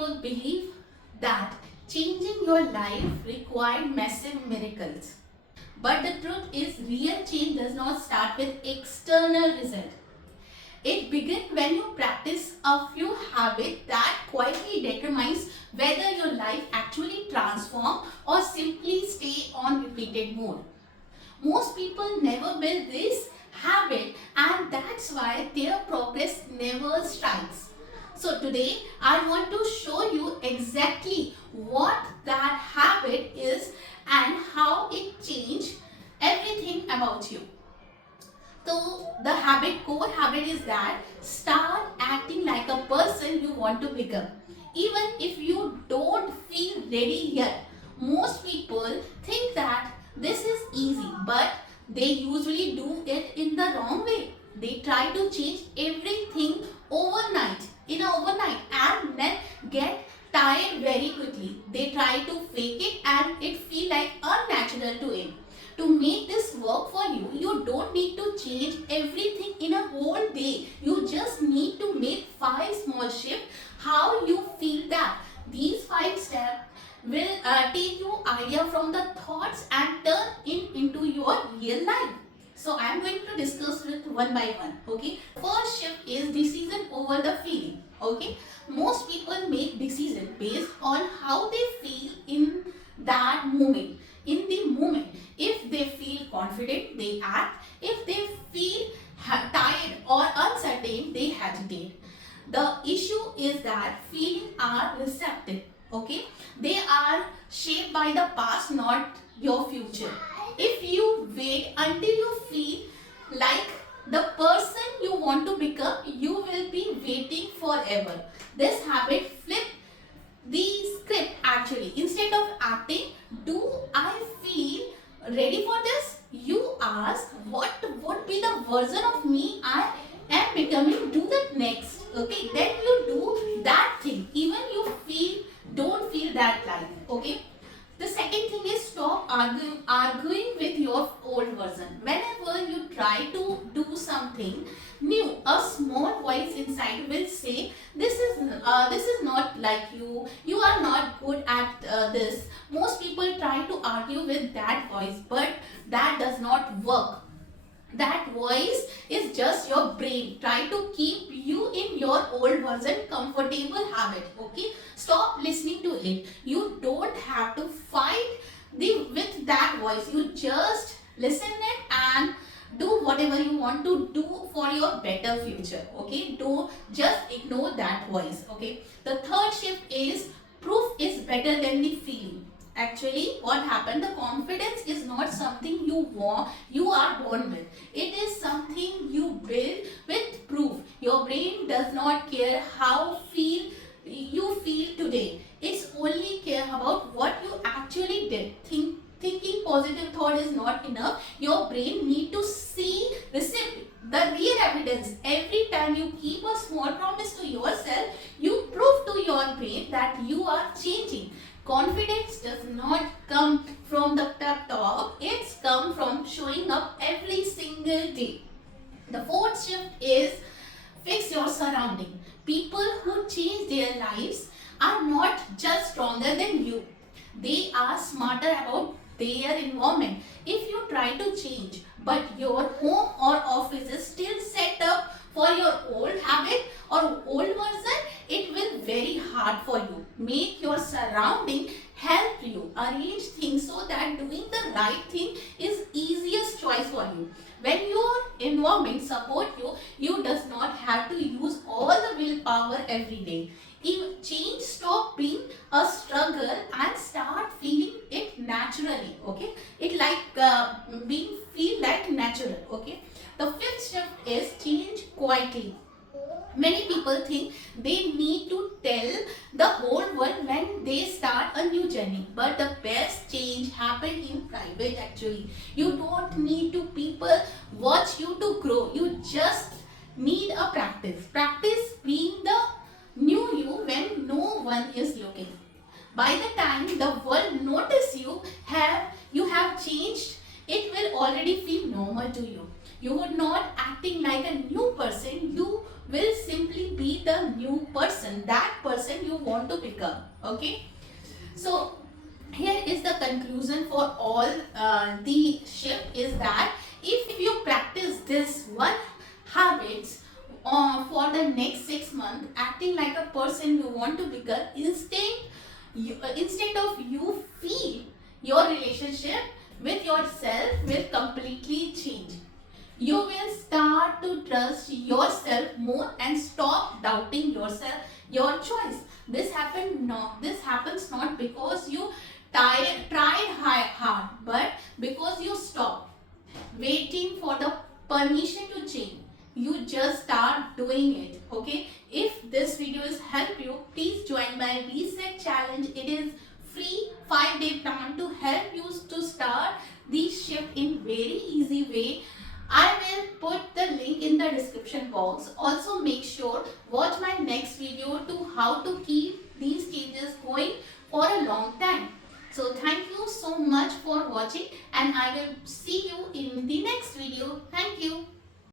people believe that changing your life required massive miracles. But the truth is, real change does not start with external result. It begins when you practice a few habits that quietly determines whether your life actually transforms or simply stay on repeated mode. Most people never build this habit, and that's why their progress never strikes. So today I want to show you exactly what that habit is and how it changed everything about you. So the core habit is that start acting like a person you want to become. Even if you don't feel ready yet, most people think that this is easy, but they usually do it in the wrong way. They try to change everything overnight, and then get tired very quickly. They try to fake it and it feel like unnatural to him. To make this work for you, you don't need to change everything in a whole day. You just need to make 5 small shifts. How you feel that these 5 steps will take you idea from the thoughts and turn it into your real life. So I am going to discuss it one by one. Okay. First shift is decision over the feeling. Okay. Most people make decision based on how they feel in that moment. In the moment, if they feel confident, they act. If they feel tired or uncertain, they hesitate. The issue is that feelings are receptive. Okay, they are shaped by the past, not your future. If you wait until you feel like the person you want to become, you will be waiting forever. This habit flip the script actually. Instead of acting, do I feel ready for this? You ask, what would be the version of me I am becoming? Do that next. Okay, then you do that thing. Even you don't feel that life. Okay. The second thing is stop arguing with your old version. Whenever you try to do something new, a small voice inside will say, "This is not like you. You are not good at this." Most people try to argue with that voice, but that does not work. That voice is just your brain try to keep you in your old version comfortable habit. Okay, stop listening to it. You don't have to fight with that voice. You just listen it and do whatever you want to do for your better future. Okay, don't just ignore that voice. Okay, the third shift is proof is better than the feeling. Actually, what happened, the confidence is not something you are born with. It is something you build with proof. Your brain does not care how you feel today. It's only care about what you actually did. Thinking positive thought is not enough. Your brain need to receive the real evidence. Every time you keep a small promise to yourself, you prove to your brain that you are changing. Confidence does not come from the pep talk, it's come from showing up every single day. The fourth shift is fix your surrounding. People who change their lives are not just stronger than you, they are smarter about their environment. If you try to change, but your home or office is still set up for your old habit or old version, it will very hard for you. Make your surrounding help you. Arrange things so that doing the right thing is easiest choice for you. When your environment support you, you does not have to use all the willpower every day. If change stop being a struggle and start feeling it naturally. Okay, it like being feel like natural. Okay, the fifth shift is change quietly. Many people think they need to tell the whole world when they start a new journey, but the best change happen in private actually. You don't need to people watch you to grow. You just need a practice. Practice being the new you when no one is looking. By the time the world notice you have changed, it will already feel normal to you. You would not acting like a new person. You will simply be the new person, that person you want to become. Okay. So here is the conclusion for all the shift is that if you practice this one habits for the next 6 months, acting like a person you want to become, instead of you feel your relationship with yourself will completely change. You will start to trust yourself more and stop doubting yourself, your choice. This happens not because you tried hard, but because you stop waiting for the permission to change. You just start doing it. Okay. If this video has helped you, please join my reset challenge. It is free 5-day plan to help you to start this shift in very easy way. I will put the link in the description box. Also make sure watch my next video to how to keep these changes going for a long time. So thank you so much for watching, and I will see you